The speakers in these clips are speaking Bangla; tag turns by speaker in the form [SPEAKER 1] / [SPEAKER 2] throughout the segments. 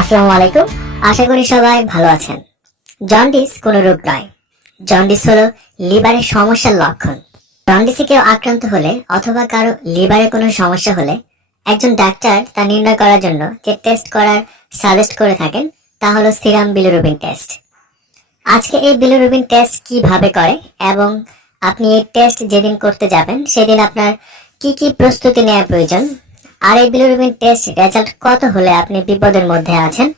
[SPEAKER 1] আসসালামু আলাইকুম। আশা করি সবাই ভালো আছেন। জন্ডিস কোনো রোগ নয়। জন্ডিস হলো লিভারের সমস্যার লক্ষণ। জন্ডিসে কেউ আক্রান্ত হলে অথবা কারও লিভারে কোনো সমস্যা হলে একজন ডাক্তার তা নির্ণয় করার জন্য যে টেস্ট করার সাজেস্ট করে থাকেন, তা হলো সিরাম বিলিরুবিন টেস্ট আজকে এই বিলিরুবিন টেস্ট কীভাবে করে এবং আপনি এই টেস্ট যেদিন করতে যাবেন, সেদিন আপনার কি কি প্রস্তুতি নেওয়া প্রয়োজন আর এই বিলিরুবিন টেস্ট রেজাল্ট কত হলে আপনি বিপদের মধ্যে আছেন?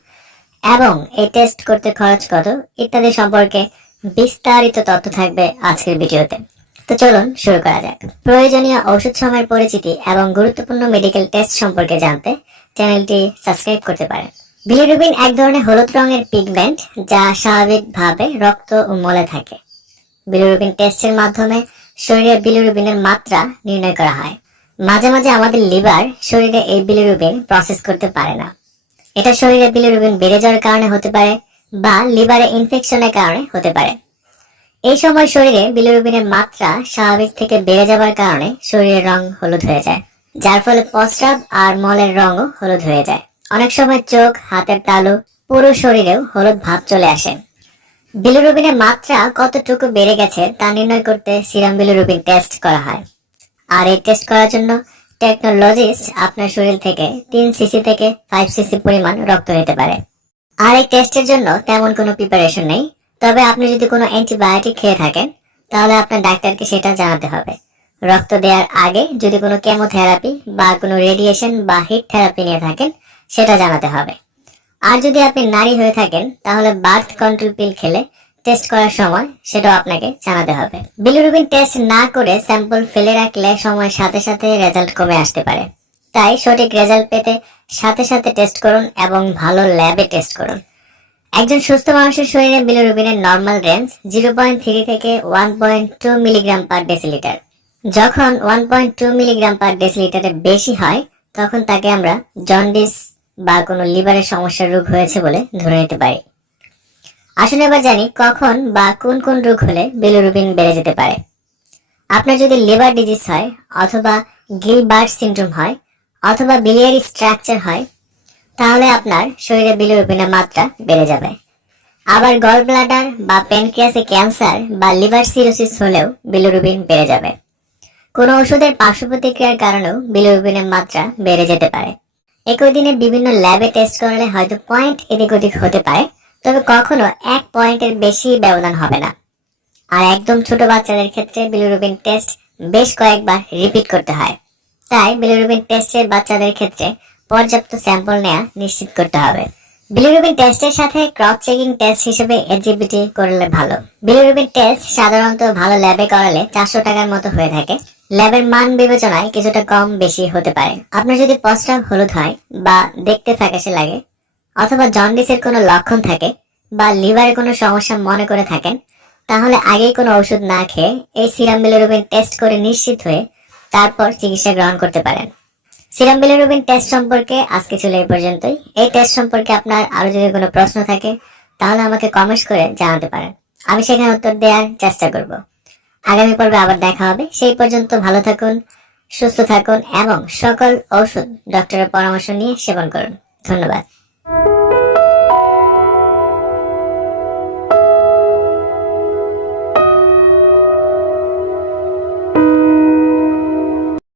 [SPEAKER 1] এবং এই টেস্ট করতে খরচ কত? ইত্যাদি সম্পর্কে বিস্তারিত তথ্য থাকবে আজকের ভিডিওতে। তো চলুন শুরু করা যাক। প্রয়োজনীয় ঔষধ সময়ের পরিচিতি এবং গুরুত্বপূর্ণ মেডিকেল টেস্ট সম্পর্কে জানতে চ্যানেলটি সাবস্ক্রাইব করতে পারেন। বিলিরুবিন এক ধরনের হলুদ রঙের পিগমেন্ট যা স্বাভাবিকভাবে রক্ত ও মলে থাকে। বিলিরুবিন টেস্টের মাধ্যমে শরীরে বিলিরুবিনের মাত্রা নির্ণয় করা হয়। মাঝে মাঝে আমাদের লিভার শরীরে এই বিলিরুবিন প্রসেস করতে পারে না। এটা শরীরে বিলিরুবিন বেড়ে যাওয়ার কারণে হতে পারে বা লিভারে ইনফেকশনের কারণে হতে পারে। এই সময় শরীরে বিলিরুবিনের মাত্রা স্বাভাবিক থেকে বেড়ে যাবার কারণে শরীরের রং হলুদ হয়ে যায়, যার ফলে প্রস্রাব আর মলের রঙও হলুদ হয়ে যায়। অনেক সময় চোখ, হাতের তালু পুরো শরীরেও হলুদ ভাব চলে আসে। বিলিরুবিনের মাত্রা কতটুকু বেড়ে গেছে তা নির্ণয় করতে সিরাম বিলিরুবিন টেস্ট করা হয়। আর এই টেস্ট করার জন্য টেকনোলজিস্ট আপনার শরীর থেকে তিন সিসি থেকে ফাইভ সিসি পরিমাণ রক্ত নিতে পারে। আর এই টেস্টের জন্য তেমন কোনো প্রিপারেশন নেই। তবে আপনি যদি কোনো অ্যান্টিবায়োটিক খেয়ে থাকেন, তাহলে আপনার ডাক্তারকে সেটা জানাতে হবে। রক্ত দেওয়ার আগে যদি কোনো কেমোথেরাপি বা কোনো রেডিয়েশন বা হিট থেরাপি নিয়ে থাকেন, সেটা জানাতে হবে। আর যদি আপনি নারী হয়ে থাকেন, তাহলে বার্থ কন্ট্রোল পিল খেলে টেস্ট করার সময় সেটাও আপনাকে জানাতে হবে। বিলিরুবিন টেস্ট না করে স্যাম্পল ফেলে রাখলে সময়ের সাথে সাথে রেজাল্ট কমে আসতে পারে। তাই সঠিক রেজাল্ট পেতে সাথে সাথে টেস্ট করুন এবং ভালো ল্যাবে টেস্ট করুন। একজন সুস্থ মানুষের শরীরে বিলিরুবিনের normal range zero point three থেকে one point two milligram per decilitre যখন one point two milligram per ডেসিলিটারের বেশি হয়, তখন তাকে আমরা জন্ডিস বা কোনো লিভারের সমস্যার রোগ হয়েছে বলে ধরে নিতে পারি। আসুন এবার জানি কখন বা কোন কোন রোগ হলে বিলিরুবিন বেড়ে যেতে পারে। আপনার যদি লিভার ডিজিজ হয় অথবা গিলবার্ট সিন্ড্রোম হয় অথবা বিলিয়ারি স্ট্রাকচার হয়, তাহলে আপনার শরীরে বিলিরুবিনের মাত্রা বেড়ে যাবে। আবার গল ব্লাডার বা প্যানক্রিয়াসে ক্যান্সার বা লিভার সিরোসিস হলেও বিলিরুবিন বেড়ে যাবে। কোনো ওষুধের পার্শ্ব প্রতিক্রিয়ার কারণেও বিলিরুবিনের মাত্রা বেড়ে যেতে পারে। একই দিনে বিভিন্ন ল্যাবে টেস্ট করলে হয়তো পয়েন্ট এদিক ওদিক হতে পারে। তবে কখনো এক পয়েন্টের বেশি ব্যবধান হবে না। আর একদম ছোট বাচ্চাদের ক্ষেত্রে বিলিরুবিন টেস্ট বেশ কয়েকবার রিপিট করতে হয়। তাই বিলিরুবিন টেস্টের বাচ্চাদের ক্ষেত্রে পর্যাপ্ত স্যাম্পল নেওয়া নিশ্চিত করতে হবে। বিলিরুবিন টেস্টের সাথে ক্রস চেকিং টেস্ট হিসেবে এজিবিটি করলে ভালো। বিলিরুবিন টেস্ট সাধারণত ভালো ল্যাবে করালে চারশো টাকার মতো হয়ে থাকে। ল্যাবের মান বিবেচনায় কিছুটা কম বেশি হতে পারে। আপনার যদি প্রস্রাব হলুদ হয় বা দেখতে ফ্যাকাশে লাগে অথবা জন্ডিসের কোনো লক্ষণ থাকে বা লিভারে কোনো সমস্যা মনে করে থাকেন, তাহলে আগেই কোনো ওষুধ না খেয়ে এই সিরাম বিলিরুবিন টেস্ট করে নিশ্চিত হয়ে তারপর চিকিৎসা গ্রহণ করতে পারেন। সিরাম বিলিরুবিন টেস্ট সম্পর্কে আজকে ছিল এই পর্যন্তই। এই টেস্ট সম্পর্কে আপনার আরও যদি কোনো প্রশ্ন থাকে, তাহলে আমাকে কমেন্ট করে জানাতে পারেন। আমি সেখানে উত্তর দেওয়ার চেষ্টা করব। আগামী পর্বে আবার দেখা হবে। সেই পর্যন্ত ভালো থাকুন, সুস্থ থাকুন এবং সকল ঔষধ ডক্টরের পরামর্শ নিয়ে সেবন করুন। ধন্যবাদ।